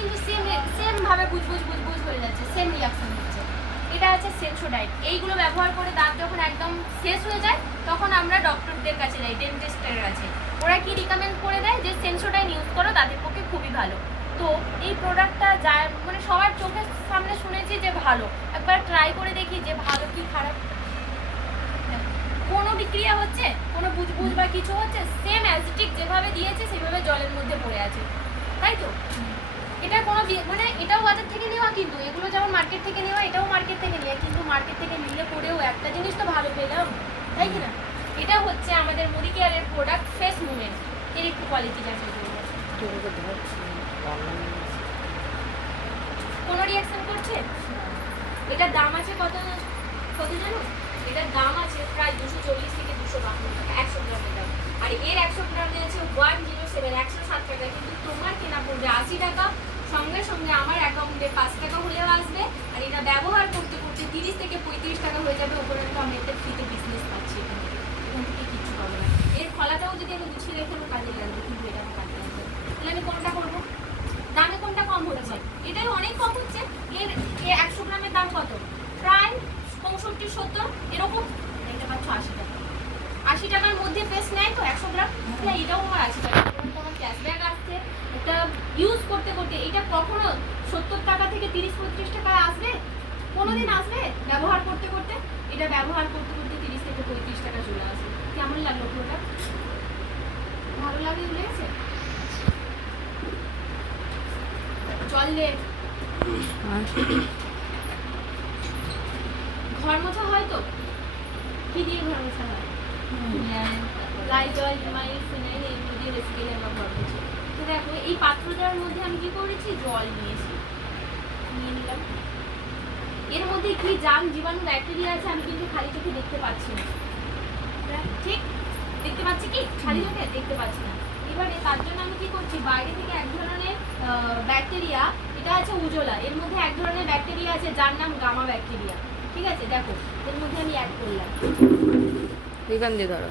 কিন্তু same same ভাবে বুঝ হয়ে যাচ্ছে, সেম রিয়াকশন হচ্ছে। এটা আছে সেন্সোডাইন। এইগুলো ব্যবহার করে দাঁত যখন একদম শেষ হয়ে যায় তখন আমরা ডক্টরদের কাছে যাই, ডেন্টিস্টের কাছে। ওরা কি রিকমেন্ড করে দেয় যে সেন্সোডাইন ইউজ করো, দাঁতের পক্ষে খুবই ভালো। তো এই প্রোডাক্টটা যা মানে সবার চোখের সামনে শুনেছি যে ভালো, একবার ট্রাই করে দেখি যে ভালো কি খারাপ। কোনো বিক্রিয়া হচ্ছে, কোনো বুঝ বা কিছু হচ্ছে, সেম অ্যাজিটিক যেভাবে দিয়েছে সেভাবে জলের মধ্যে পড়ে আছে, তাই তো? এটা কোনো মানে এটাও বাজার থেকে নেওয়া, কিন্তু এগুলো যেমন মার্কেট থেকে নেওয়া, এটাও মার্কেট থেকে নেওয়া, কিন্তু মার্কেট থেকে নিলে পরেও একটা জিনিস তো ভালো পেলাম, তাই কি না? এটা হচ্ছে আমাদের মুদি কেয়ারের প্রোডাক্ট ফেস মুভমেন্ট। এর একটু কোয়ালিটি যাচাই করবো। কোনো রিয়াকশন করছে? এটার দাম আছে কত কত জানো? এটার দাম আছে প্রায় 240 থেকে 252 টাকা 100 গ্রামের দাম। আর এর 100 গ্রাম আছে 107 107 টাকা, কিন্তু তোমার কেনা পড়বে 80 টাকা। সঙ্গে সঙ্গে আমার অ্যাকাউন্টে 5 টাকা হলেও আসবে। আর এটা ব্যবহার করতে করতে 30 থেকে 35 টাকা হয়ে যাবে। উপরন্তু আমি একটা ফ্রিতে বিজনেস পাচ্ছি, এখান থেকে কিচ্ছু পাবো না। এর ফলাটাও যদি আমি গুছিয়ে রেখে আমি কাজে লাগবে, কিন্তু এটা আমি কাজে লাগবে। তাহলে আমি কোনটা করবো? দামে কোনটা কম হচ্ছে? এটাই অনেক কম হচ্ছে। এর 100 গ্রামের দাম কত? প্রায় 65-70 এরকম। এটা পাচ্ছ 80 টাকা। 80 টাকার মধ্যে ফেস নেয় তো 100 গ্রাম। তাহলে এটাও আমার 80 টাকা। আমার ক্যাশব্যাক আসছে। এটা ইউজ করতে করতে এটা কখনো 70 টাকা থেকে 30-35 টাকা আসবে? কোনোদিন আসবে? ব্যবহার করতে করতে এটা ব্যবহার করতে করতে 30 থেকে 35 টাকা চলে আসবে। কেমন লাগলো প্রোডাক্ট? ভালো লেগেছে? চল রে। ঘর মোছা হয় তো? কি দিয়ে ঘর মোছা হয়? লাইজল, হিমায়িন, ফিনাইল এগুলো দিয়ে বেসিক্যালি আমরা ঘর মুছি। তো দেখো এই পাত্রটার মধ্যে আমি কি করেছি, জল নিয়েছি, নিয়ে নিলাম। এর মধ্যে কি জীবাণু ব্যাকটেরিয়া আছে আমি কিন্তু খালি চোখে দেখতে পাচ্ছি না, ঠিক? দেখতে পাচ্ছি কি? খালি চোখে দেখতে পাচ্ছি না। এবারে তার জন্য আমি কি করছি, বাইরে থেকে এক ধরনের ব্যাকটেরিয়া, এটা আছে উজোলা, এর মধ্যে এক ধরনের ব্যাকটেরিয়া আছে যার নাম গামা ব্যাকটেরিয়া। ঠিক আছে, দেখো এর মধ্যে আমি অ্যাড করলাম, এখান দিয়ে ধরো,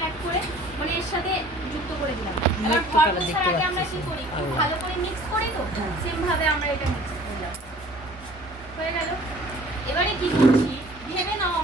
অ্যাড করে মানে এর সাথে যুক্ত করে দিলাম। এবার ঘর মোছার আগে আমরা কি করি, খুব ভালো করে মিক্স করি, তো সেম ভাবে আমরা এটা মিক্স করলাম, হয়ে গেল। এবারে কি করছি ভেবে নাও।